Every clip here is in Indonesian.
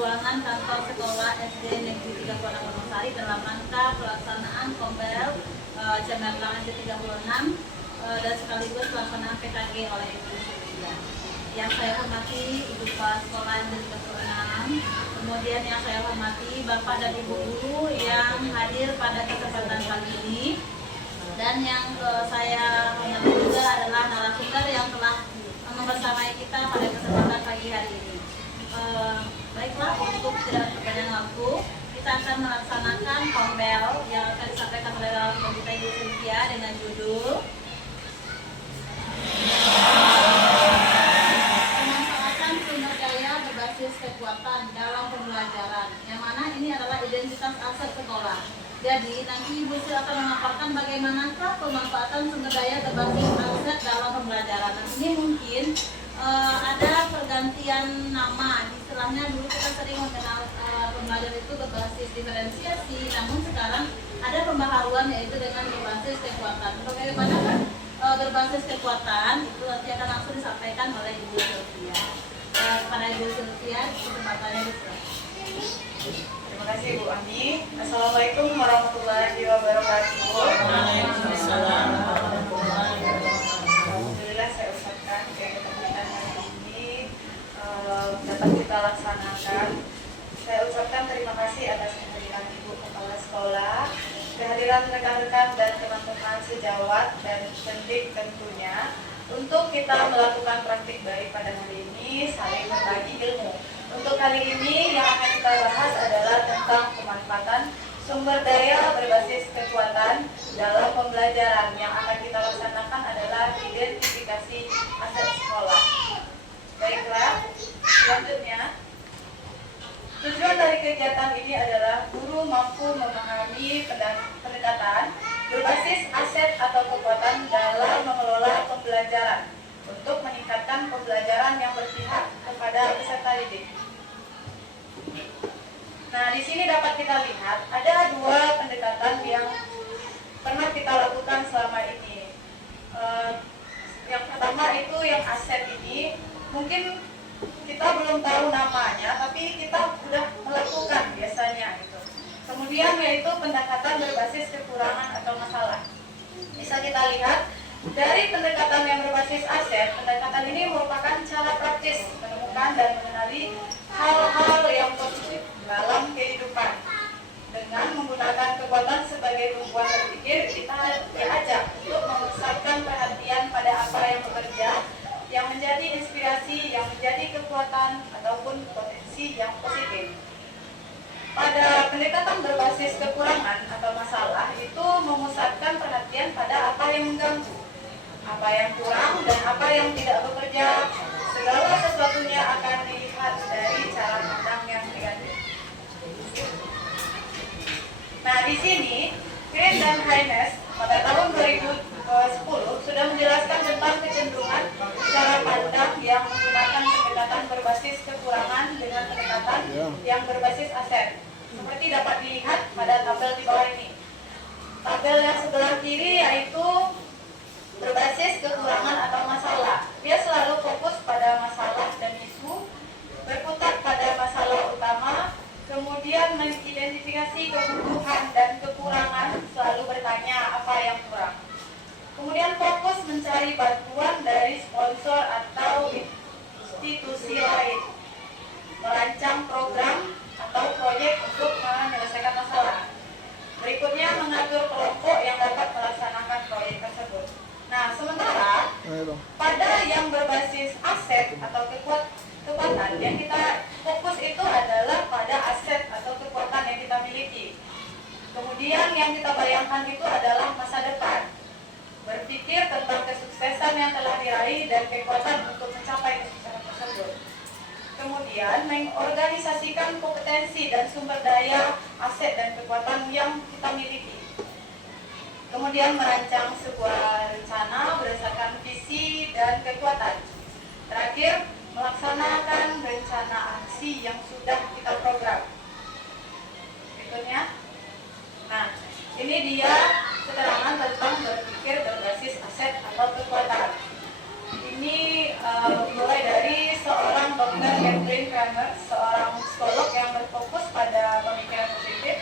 ruangan kantor sekolah SD Negeri 36 Wonosari dalam rangka pelaksanaan Kombel Cemerlang SD 36 dan sekaligus pelaksanaan PKG oleh Ibu Sylvia. Yang saya hormati Ibu Kepala Sekolah SD 36, kemudian yang saya hormati Bapak dan Ibu Guru yang hadir pada kesempatan kali ini, dan yang saya hormati juga adalah narasumber yang telah membersamai kita pada kesempatan pagi hari ini. Baiklah, untuk tidak berpanjang waktu, kita akan melaksanakan Kombel yang akan disampaikan oleh narasumber kita Ibu Sylvia dengan judul pemanfaatan sumber daya berbasis kekuatan dalam pembelajaran, yang mana ini adalah identitas aset sekolah. Jadi nanti Ibu Sil akan memaparkan bagaimanakah pemanfaatan sumber daya berbasis aset dalam pembelajaran. Nah, ini mungkin ada pergantian nama. Istilahnya dulu kita sering mengenal pembelajaran itu berbasis diferensiasi, namun sekarang ada pembaharuan yaitu dengan berbasis kekuatan. Bagaimanakah berbasis kekuatan itu nanti akan langsung disampaikan oleh Ibu Sylvia. Kepada Ibu Sylvia, kesempatannya disilakan. Terima kasih Bu Ami. Assalamualaikum warahmatullahi wabarakatuh. Waalaikumsalam. Alhamdulillah saya ucapkan kegiatan hari ini dapat kita laksanakan. Saya ucapkan terima kasih atas kehadiran Ibu Kepala Sekolah, kehadiran rekan-rekan dan teman-teman sejawat dan pendidik tentunya, untuk kita melakukan praktik baik pada hari ini, saling berbagi ilmu. Untuk kali ini yang akan kita bahas adalah tentang pemanfaatan sumber daya berbasis kekuatan dalam pembelajaran. Yang akan kita laksanakan adalah identifikasi aset sekolah. Baiklah, selanjutnya, tujuan dari kegiatan ini adalah guru mampu memahami pendekatan berbasis aset atau kekuatan dalam mengelola pembelajaran untuk meningkatkan pembelajaran yang berpihak kepada peserta didik. Nah, di sini dapat kita lihat ada dua pendekatan yang pernah kita lakukan selama ini. Yang pertama itu yang aset ini, mungkin kita belum tahu namanya, tapi kita sudah melakukan biasanya gitu. Kemudian yaitu pendekatan berbasis kekurangan atau masalah. Bisa kita lihat dari pendekatan yang berbasis aset, pendekatan ini merupakan cara praktis menemukan dan mengenali hal-hal yang positif dalam kehidupan. Dengan menggunakan kekuatan sebagai tumpuan berpikir, kita diajak untuk memusatkan perhatian pada apa yang bekerja, yang menjadi inspirasi, yang menjadi kekuatan ataupun potensi yang positif. Pada pendekatan berbasis kekurangan atau masalah itu memusatkan perhatian pada apa yang mengganggu, apa yang kurang dan apa yang tidak bekerja. Segala sesuatunya akan dilihat dari cara pandang yang negatif. Nah, di sini Green dan Haynes pada tahun 2010 sudah menjelaskan tentang kecenderungan cara pandang yang menggunakan pendekatan berbasis kekurangan dengan pendekatan yang berbasis aset. Seperti dapat dilihat pada tabel di bawah ini. Tabel yang sebelah kiri yaitu berbasis kekurangan atau masalah. Dia selalu fokus pada masalah dan isu, berkutat pada masalah utama, kemudian mengidentifikasi kebutuhan dan kekurangan, selalu bertanya apa yang kurang. Kemudian fokus mencari bantuan dari sponsor atau institusi lain, merancang program atau proyek untuk menyelesaikan masalah. Berikutnya mengatur kelompok yang dapat melaksanakan proyek tersebut. Nah, sementara pada yang berbasis aset atau kekuatan yang kita fokus itu adalah pada aset atau kekuatan yang kita miliki. Kemudian yang kita bayangkan itu adalah masa depan. Berpikir tentang kesuksesan yang telah diraih dan kekuatan untuk mencapai kesuksesan tersebut. Kemudian mengorganisasikan kompetensi dan sumber daya, aset dan kekuatan yang kita miliki. Kemudian merancang sebuah rencana berdasarkan visi dan kekuatan. Terakhir, melaksanakan rencana aksi yang sudah kita program. Berikutnya. Nah, ini dia keterangan tentang berpikir berbasis aset atau kekuatan. Ini mulai dari seorang Dr. Kathleen Kramer, seorang psikolog yang berfokus pada pemikiran positif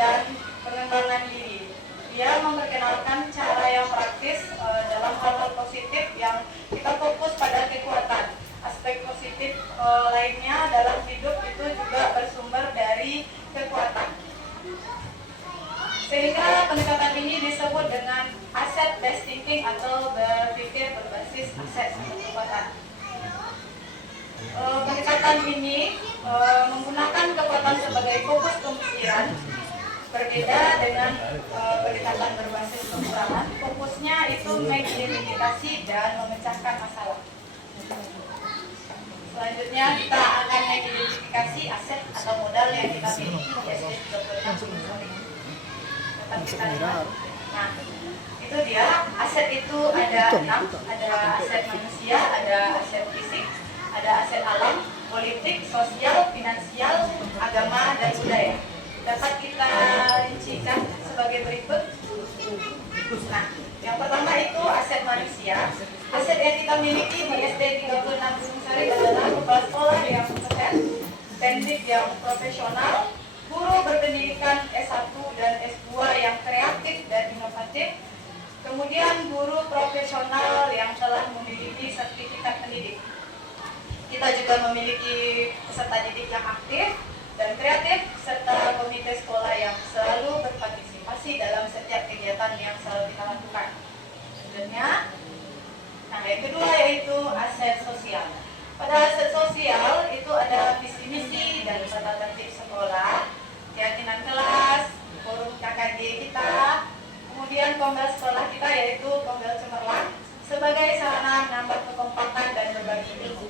dan pengembangan diri. Dia memperkenalkan cara yang praktis dalam hal-hal positif yang kita fokus pada kekuatan. Aspek positif lainnya dalam hidup itu juga bersumber dari kekuatan. Sehingga pendekatan ini disebut dengan asset based thinking atau berpikir berbasis aset atau kekuatan. Pendekatan ini menggunakan kekuatan sebagai fokus pemikiran, berbeda dengan pendekatan berbasis kekurangan. Fokusnya itu mengidentifikasi dan memecahkan masalah. Selanjutnya kita akan mengidentifikasi aset atau modal yang kita miliki di SD 36. Nah, itu dia. Aset itu ada 6, ada aset manusia, ada aset fisik, ada aset alam, politik, sosial, finansial, agama, dan budaya. Dapat kita rincikan sebagai berikut. Nah, yang pertama itu aset manusia. Aset yang kita miliki di SD 36 Gunung Sari adalah kepala sekolah yang kompeten, teknik yang profesional, guru berpendidikan S1 dan S2 yang kreatif dan inovatif, kemudian guru profesional yang telah memiliki sertifikat pendidik. Kita juga memiliki peserta didik yang aktif dan kreatif, serta komite sekolah yang selalu berpartisipasi dalam setiap kegiatan yang selalu kita lakukan. Selanjutnya, nah yang kedua yaitu aset sosial. Pada aset sosial itu ada visi misi dan tata tertib sekolah, keyakinan kelas, forum KKG kita, kemudian kombel sekolah kita yaitu kombel cemerlang sebagai sarana menambah kekompakan dan berbagi ilmu.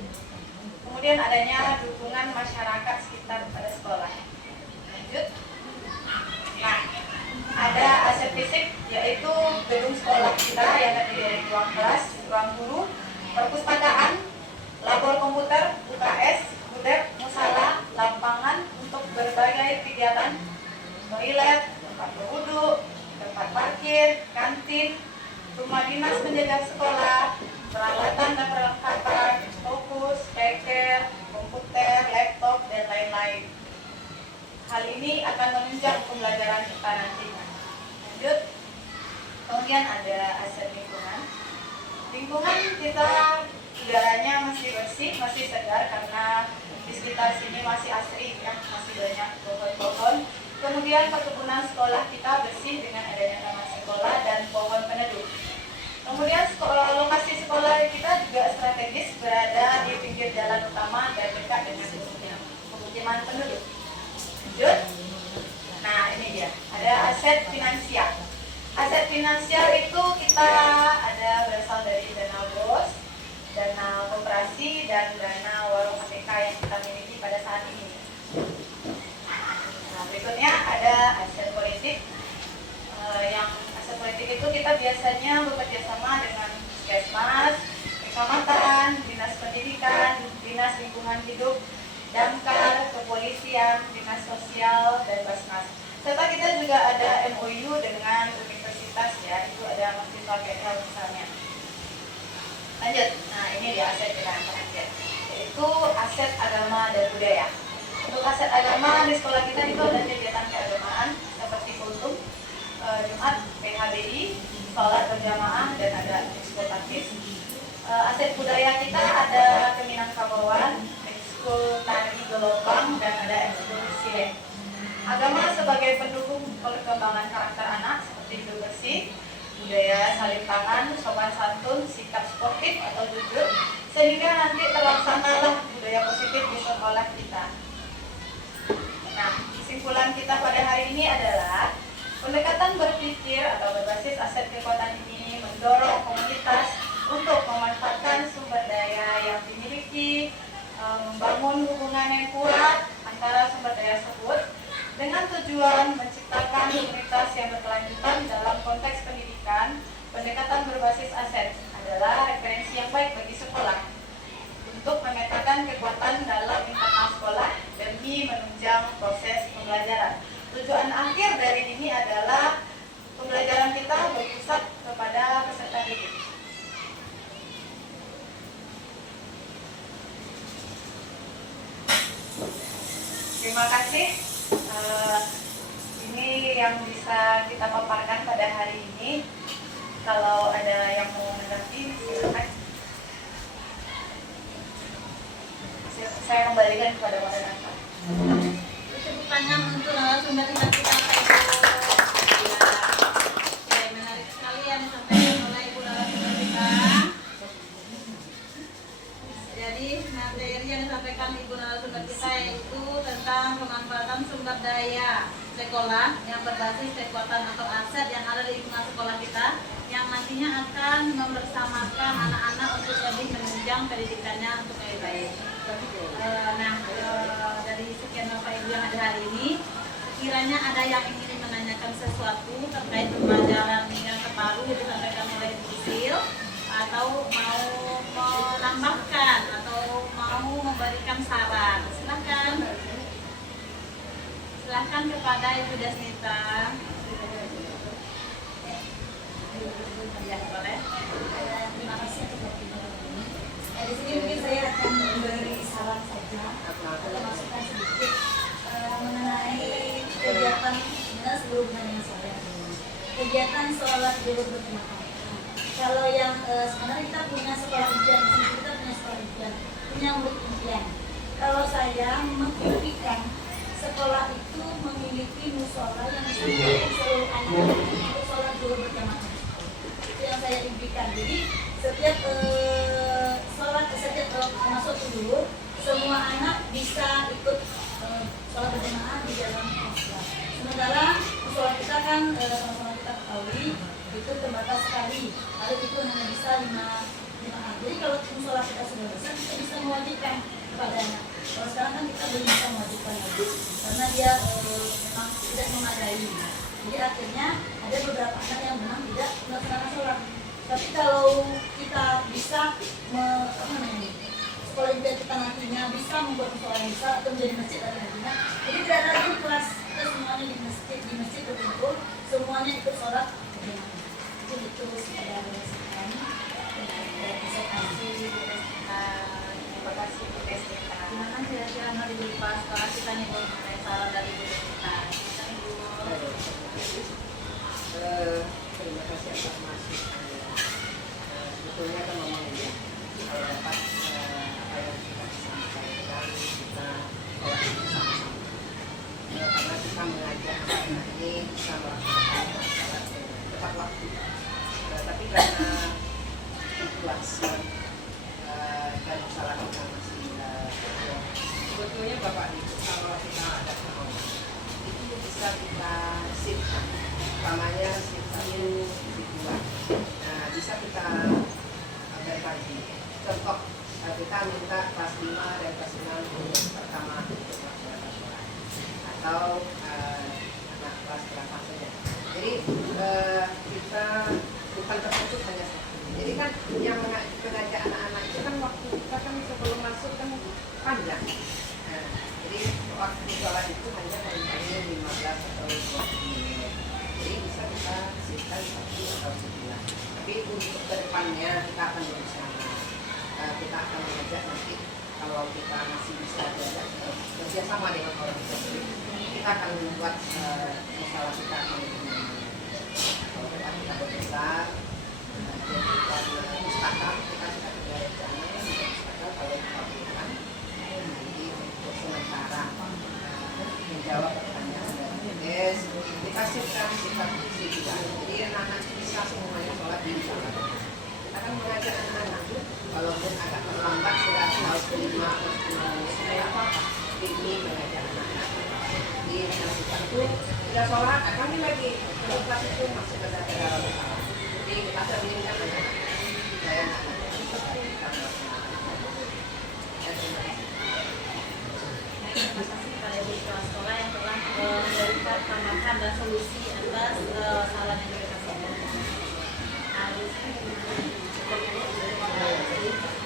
Kemudian adanya dukungan masyarakat sekitar pada sekolah. Lanjut. Nah, ada aset fisik yaitu gedung sekolah kita yang terdiri dari ruang kelas, ruang guru, perpustakaan, labor komputer, UKS, budek, musala, lapangan untuk berbagai kegiatan, toilet, tempat berwudu, tempat parkir, kantin, rumah dinas penjaga sekolah, peralatan dan perlengkapan, fokus, speaker, komputer, laptop, dan lain-lain. Hal ini akan menunjang pembelajaran kita nantinya. Lanjut. Kemudian ada aset lingkungan. Lingkungan kita udaranya masih bersih, masih segar karena di sekitar sini masih asri, ya, masih banyak pohon-pohon. Kemudian perkebunan sekolah kita bersih dengan adanya taman sekolah dan pohon peneduh. Kemudian lokasi sekolah kita juga strategis, berada di pinggir jalan utama dan dekat dengan pemukiman penduduk. Lanjut. Nah ini dia, ada aset finansial. Aset finansial itu kita ada berasal dari dana BOS, dana koperasi, dan dana warung APK yang kita miliki pada saat ini. Nah, berikutnya ada aset politik. Yang aset politik itu kita biasanya bekerja sama dengan Puskesmas, kecamatan, dinas pendidikan, dinas lingkungan hidup, damkar, kepolisian, dinas sosial, dan basnas. Serta kita juga ada MOU dengan universitas, ya, itu ada mahasiswa KL misalnya. Lanjut, nah ini dia aset kita yang terakhir, yaitu aset agama dan budaya. Untuk aset agama di sekolah kita itu ada kegiatan keagamaan seperti kultum, Jumat, PHBI, sholat berjamaah, dan ada ekskul takis. Aset budaya kita ada Keminangkabauan, ekskul tari gelombang, dan ada ekskul silek. Agama sebagai pendukung perkembangan karakter anak seperti hidup bersih, budaya saling tangan, sopan santun, sikap sportif atau jujur, sehingga nanti terlaksanalah budaya positif di sekolah kita. Nah, kesimpulan kita pada hari ini adalah pendekatan berpikir atau berbasis aset kekuatan ini mendorong komunitas untuk memanfaatkan sumber daya yang dimiliki, membangun hubungan yang kuat antara sumber daya tersebut dengan tujuan menciptakan komunitas yang berkelanjutan dalam konteks pendidikan. Pendekatan berbasis aset adalah referensi yang baik bagi sekolah untuk memetakan kekuatan dalam internal sekolah demi menunjang proses pembelajaran. Tujuan akhir dari ini adalah pembelajaran kita berpusat kepada peserta didik. Terima kasih. Ini yang bisa kita paparkan pada hari ini. Kalau ada yang mau menanggapi, silakan. Saya kembalikan kepada moderator. Tepuk tangan untuk narasumber kita Bapak Ibu. Ya, menarik sekali yang disampaikan oleh Ibu narasumber kita. Jadi materi yang disampaikan Ibu narasumber kita yaitu tentang pemanfaatan sumber daya sekolah yang berbasis kekuatan atau aset yang ada di lingkungan sekolah kita yang nantinya akan membersamakan anak-anak untuk lebih menunjang pendidikannya untuk lebih baik. Dari sekian Bapak Ibu yang ada hari ini, sekiranya ada yang ingin menanyakan sesuatu terkait pembelajaran yang terbaru yang disampaikan oleh Ibu Sil, atau mau menambahkan atau mau memberikan saran, silahkan kepada Ibu Desnita. Ya, boleh. Terima kasih atas waktunya ini. Di sini mungkin saya akan memberi saran saja atau masukan sedikit mengenai kegiatan sebenarnya sebelumnya dengan saya. Kegiatan sholat dulu berjamaah. Kalau yang sebenarnya kita punya sekolah impian, di sini kita punya sekolah impian, punya murid impian. Kalau saya mengimpikan sekolah itu memiliki musola yang bisa melayani seluruh anak untuk sholat dulu berjamaah. Itu yang saya impikan. Jadi setiap masuk dulu, semua anak bisa ikut sholat berjamaah di dalam musola. Sementara musola kita kan sama-sama kita ketahui itu terbatas sekali. Lalu itu hanya bisa 5 anak. Jadi kalau musola kita sudah besar, kita bisa mewajibkan kepada anak. Kalau sekarang kan kita belum bisa mewajibkan lagi karena dia memang tidak memadai. Jadi akhirnya ada beberapa anak yang memang tidak melaksanakan sholat. Tapi kalau kita bisa sekolah impian kita nantinya bisa membuat musola yang besar atau menjadi masjid nantinya. Jadi tidak ada lagi kelas kita semuanya di masjid berkumpul, semuanya ikut sholat. Itu sekedar sekarang. Saya kasih Terima kasih Bu Desnita. gimana kira-kira mau diberi sekolah kita nih buat mengenai saran dari Ibu Desnita. Terima kasih atas masukannya. Sebetulnya kan memang ya, kalau dapat apa yang kita sampaikan kita olah bersama-sama. Karena kita mengajak anak ini bisa melakukan masalah tepat waktu. Tapi karena situasi dan masalah kita masih sebetulnya Bapak Ibu kalau kita ada kemauan itu bisa kita sipkan. Utamanya shift 1, shift 2. Nah, bisa kita berbagi. Contoh, kita minta kelas 5 dan kelas 6 pertama untuk melaksanakan sholat. Atau anak kelas berapa saja. Jadi, kita bukan tertutup hanya satu. Jadi kan yang mengajak anak-anak itu kan waktu kita kan sebelum masuk kan panjang. Nah, jadi waktu sholat itu hanya paling 15 atau 20 menit. Jadi bisa kita sisihkan 1 atau 9. Tapi untuk kedepannya kita akan berusaha. Kita akan mengajak nanti kalau kita masih bisa bekerja sama dengan orang tua, kita akan membuat masalah kita akan lebih nyaman. Kalau kita berbesar, jadikan mustahab kita sudah ada rencana untuk mustahab kalau dikabulkan nanti untuk sementara menjawab pertanyaan dari Des dikasihkan sifat fungsi juga. Jadi anak-anak bisa semuanya sholat di sholat. Kita akan mengajak anak-anak walaupun agak terlambat sudah harus 5 atau 10 menit tidak apa-apa. Ini mengajak anak-anak di sifat itu sudah sholat kami lagi kelas itu masuk ke dalam sholat. Jadi kita sudah mengingat anak-anak saya Terima kasih kepada Ibu Kepala Sekolah yang telah memberikan tambahan dan solusi atas saran yang diberikan.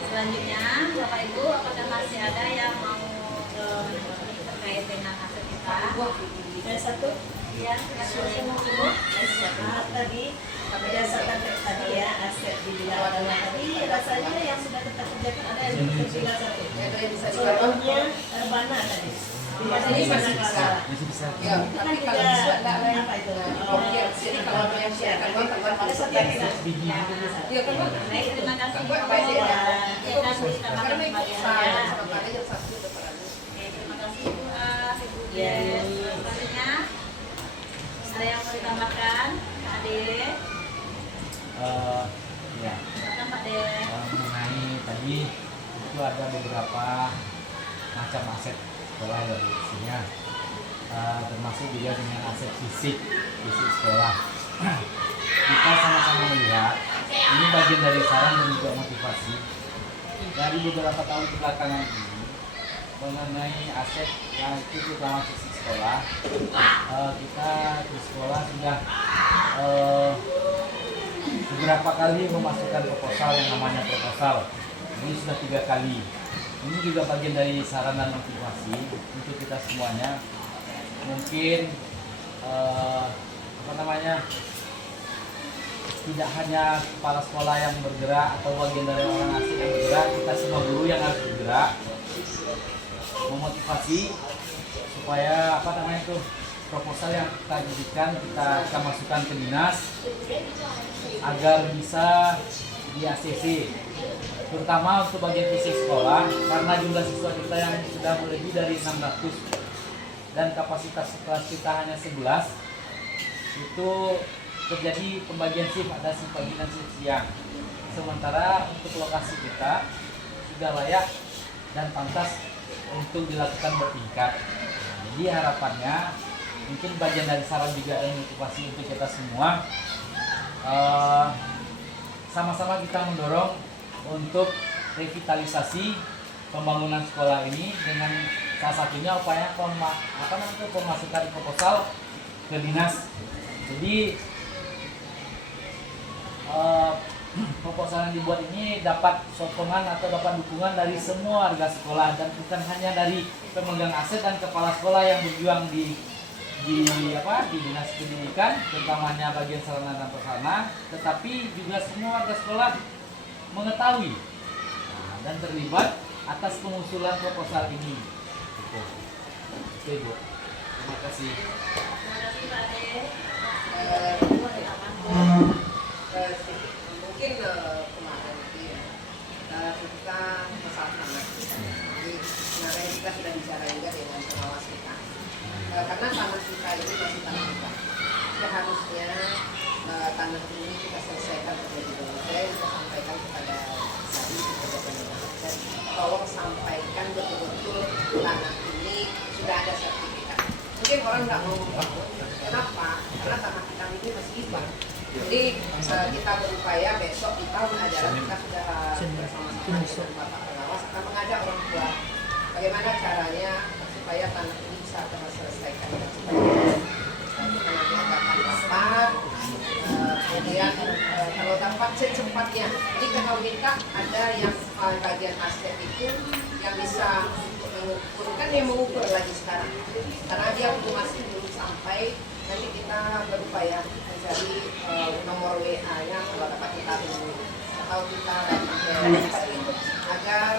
Selanjutnya, Bapak Ibu, apakah masih ada yang mau terkait dengan aset kita? Ada satu Ya, saya mau dulu tadi berdasarkan tadi ya aset di bidang agama tadi rasanya yang sudah kita kerjakan ada yang kita bilang satu itu yang bisa contohnya Rebana tadi Ini masih bisa. Ya, tapi kalau bisa enggak lain apa itu? Jadi kalau ada yang siapkan uang pada saat ini. Ya kan, Baik, terima kasih Bu. Baik, ya. Ya kan, ditambahkan Karena ikut pembagiannya. saya sama kali jam 1 depan. Oke, terima kasih Bu A, Ibu Des. Selanjutnya ada yang mau ditambahkan, Kak Ade? Ya, Silakan Pak De. mengenai tadi itu ada beberapa macam aset sekolah ya di sini, termasuk juga dengan aset fisik sekolah. Kita sama-sama melihat ini bagian dari saran dan juga motivasi dari beberapa tahun kebelakangan ini mengenai aset yang itu terutama fisik sekolah. Kita di sekolah sudah beberapa kali memasukkan proposal yang namanya proposal. Ini sudah 3 kali. Ini juga bagian dari saran dan motivasi untuk kita semuanya. Mungkin tidak hanya kepala sekolah yang bergerak atau bagian dari orang asing yang bergerak, kita semua guru yang harus bergerak memotivasi supaya proposal yang kita jadikan kita masukkan ke dinas agar bisa di ACC, terutama untuk bagian fisik sekolah karena jumlah siswa kita yang sudah lebih dari 600 dan kapasitas kelas kita hanya 11. Itu terjadi pembagian shift, ada shift pagi dan shift siang. Sementara untuk lokasi kita sudah layak dan pantas untuk dilakukan bertingkat. Jadi harapannya mungkin bagian dari saran juga dan motivasi untuk kita semua, sama-sama kita mendorong untuk revitalisasi pembangunan sekolah ini dengan salah satunya upaya pemasukan proposal ke dinas. Jadi proposal yang dibuat ini dapat sokongan atau dapat dukungan dari semua warga sekolah dan bukan hanya dari pemegang aset dan kepala sekolah yang berjuang di dinas pendidikan, terutamanya bagian sarana dan prasarana, tetapi juga semua warga sekolah mengetahui dan terlibat atas pengusulan proposal ini. Oke Bu, terima kasih. Terima kasih Pak Ade. Mungkin kemarin itu ya kita masalah jadi kemarin kita sudah bicara juga dengan pengawas kita karena tanah kita ini masih tanah kita. Seharusnya tanah ini kita selesaikan terlebih dahulu. Saya sudah sampaikan kepada Sadi dan tolong sampaikan betul-betul tanah ini sudah ada sertifikat. Mungkin orang nggak mau membangun. Kenapa? Karena tanah kita ini masih hibah. Jadi kita berupaya besok di tahun ajaran kita sudah bersama-sama dengan Bapak Pengawas akan mengajak orang tua bagaimana caranya supaya tanah ini bisa terselesaikan dan supaya mengadakan rapat, kemudian kalau dapat secepatnya. Jadi kalau kita ada yang bagian aset itu yang bisa mengukur, kan dia mengukur lagi sekarang karena dia masih belum sampai. Nanti kita berupaya mencari nomor WA-nya kalau dapat kita hubungi atau kita datang ke agar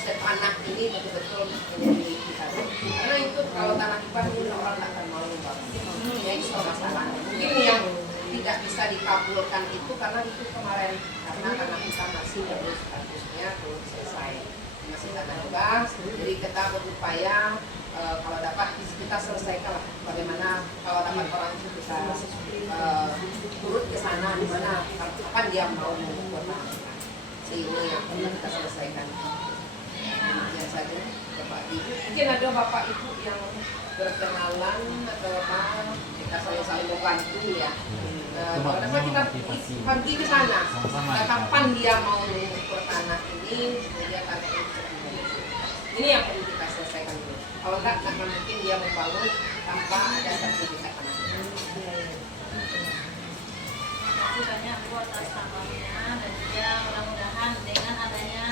tanah ini betul-betul menjadi kita. Karena itu kalau tanah hibah ini orang tak akan mau membangun. Ya itu masalah. Mungkin yang tidak bisa dikabulkan itu karena itu kemarin karena tanah kita masih belum statusnya belum selesai. Masih tanah hibah, jadi kita berupaya kalau dapat kita selesaikan lah bagaimana kalau dapat orang itu kita turut ke sana di mana kapan dia mau membuat tanah. Ini yang perlu kita selesaikan. Demikian saja Bapak Ibu. Mungkin ada Bapak Ibu yang berkenalan atau apa kita saling membantu ya. Kalau dapat kita pergi ke sana. Kapan dia mau mengukur tanah ini, kemudian tanah ini yang perlu kita selesaikan dulu. Kalau enggak mungkin dia membangun tanpa ada sertifikat tanah. Terima kasih banyak Bu atas tambahnya dan juga mudah-mudahan dengan adanya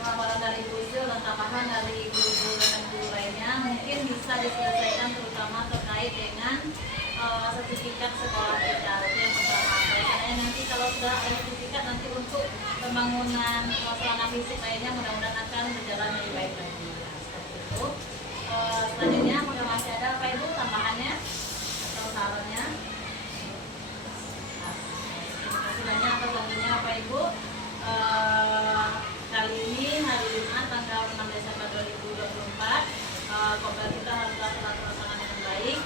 pemaparan dari Bu Isil dan tambahan dari guru-guru dan guru lainnya mungkin bisa diselesaikan terutama terkait dengan sertifikat sekolah kita. Itu yang pertama. Biasanya nanti kalau sudah ada sertifikat nanti untuk pembangunan sarana fisik lainnya mudah-mudahan akan berjalan lebih baik lagi. itu. Selanjutnya apakah masih ada apa Ibu tambahannya atau sarannya? Terima kasih banyak atas waktunya Bapak Ibu. Kali ini hari Jumat tanggal 6 Desember 2024, Kombel kita harus terlaksana dengan baik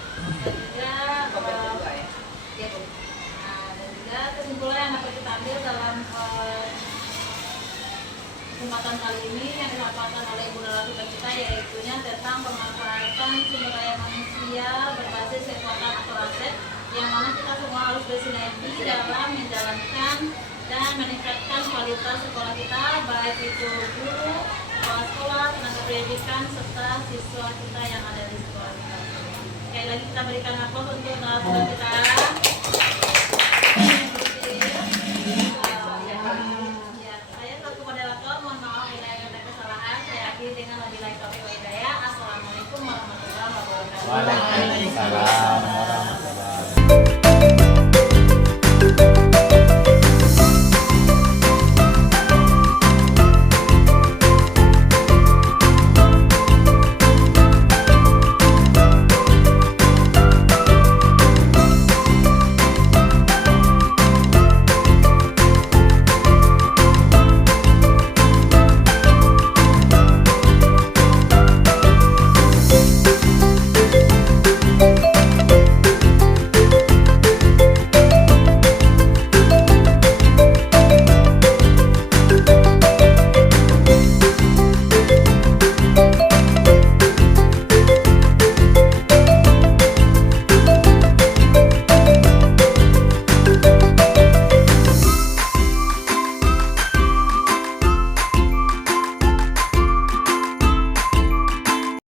dan juga ya Bu. Nah, dan juga kesimpulan yang dapat kita ambil dalam kesempatan kali ini yang disampaikan oleh Ibu narasumber kita, yaitu tentang pemanfaatan sumber daya manusia berbasis kekuatan atau aset, yang mana kita semua harus bersinergi dalam menjalankan dan meningkatkan kualitas sekolah kita, baik itu guru, kepala sekolah, tenaga pendidikan, serta siswa kita yang ada di sekolah kita. Sekali lagi kita berikan aplaus untuk narasumber kita.